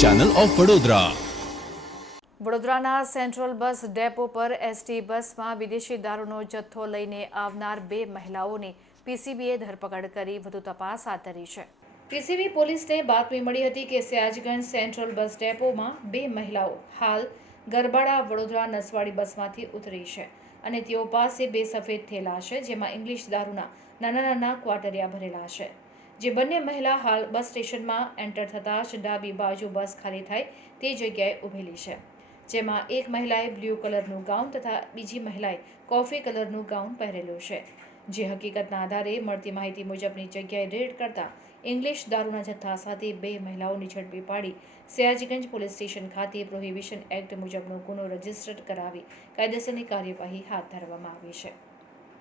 Channel of Vadodara વડોદરાના central bus depot પર ST બસમાં વિદેશી દારૂનો જથ્થો લઈને આવનાર બે મહિલાઓની પીસીબીએ ધરપકડ કરી વધુ તપાસ હાથ ધરી છે. પીસીબી પોલીસને બાતમી મળી હતી કે સયાજગંજ સેન્ટ્રલ બસ ડેપોમાં બે મહિલાઓ હાલ ગરબાડા વડોદરા નસવાડી બસમાંથી ઉતરી છે અને તેઓ પાસે બે સફેદ થેલા છે જેમાં ઇંગ્લિશ દારૂના નાના નાના ક્વાટરિયા ભરેલા છે. જે બંને મહિલા હાલ બસ સ્ટેશનમાં એન્ટર થતાં જ ડાબી બાજુ બસ ખાલી થાય તે જગ્યાએ ઊભેલી છે. જેમાં એક મહિલાએ બ્લુ કલરનું ગાઉન તથા બીજી મહિલાએ કોફી કલરનું ગાઉન પહેરેલું છે. જે હકીકતના આધારે મળતી માહિતી મુજબની જગ્યાએ રેડ કરતા ઇંગ્લિશ દારૂના જથ્થા સાથે બે મહિલાઓની ઝડપી પાડી સયાજીગંજ પોલીસ સ્ટેશન ખાતે પ્રોહિબિશન એક્ટ મુજબનો ગુનો રજિસ્ટર કરાવી કાયદેસરની કાર્યવાહી હાથ ધરવામાં આવી છે.